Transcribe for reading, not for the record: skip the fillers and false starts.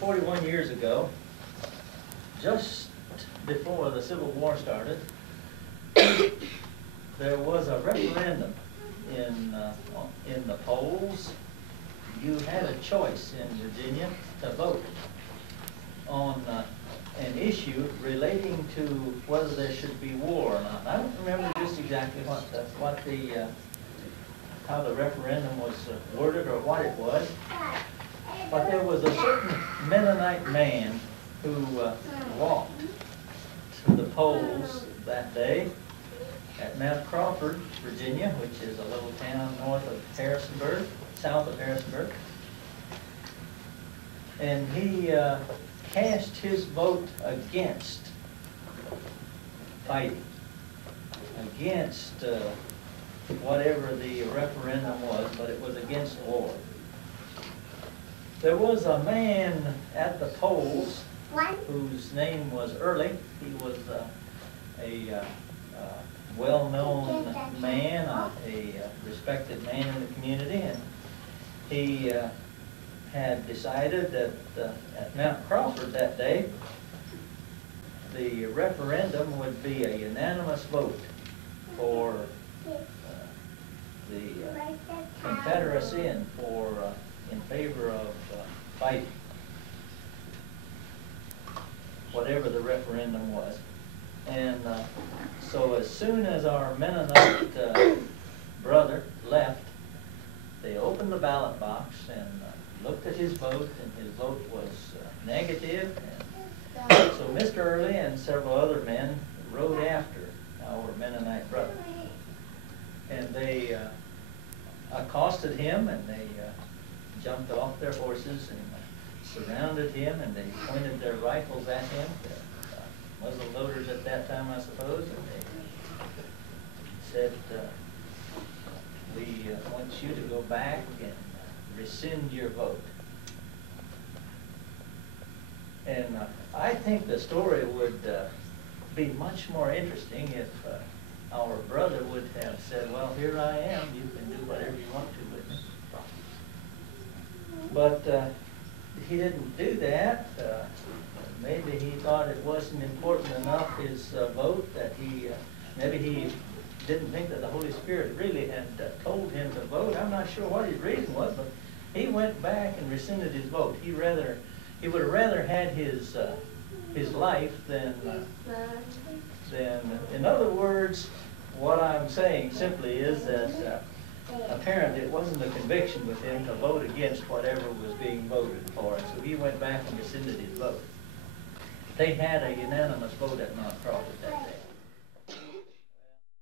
41 years ago, just before the Civil War started, there was a referendum in the polls. You had a choice in Virginia to vote on an issue relating to whether there should be war or not. I don't remember just exactly how the referendum was worded or what it was, but there was a certain Mennonite man who walked to the polls that day at Mount Crawford, Virginia, which is a little town north of Harrisonburg, south of Harrisonburg. And he cast his vote against fighting, against whatever the referendum was, but it was against war. There was a man at the polls whose name was Early. He was a well-known man, a respected man in the community, and he had decided that at Mount Crawford that day, the referendum would be a unanimous vote for the Confederacy and in favor of fighting, whatever the referendum was. And so as soon as our Mennonite brother left, they opened the ballot box and looked at his vote, and his vote was negative. And so Mr. Early and several other men rode after our Mennonite brother. And they accosted him, and they jumped off their horses and surrounded him, and they pointed their rifles at him. Muzzle loaders at that time, I suppose, and they said, we want you to go back and rescind your vote. And I think the story would be much more interesting if our brother would have said, well, here I am, you can do whatever you want to with me. But he didn't do that. Maybe he thought it wasn't important enough, his vote, that maybe he didn't think that the Holy Spirit really had told him to vote. I'm not sure what his reason was, but he went back and rescinded his vote. He would have rather had his life than, in other words, what I'm saying simply is that apparently it wasn't a conviction with him to vote against whatever was being voted for, and so he went back and rescinded his vote. They had a unanimous vote at Mount Crawford.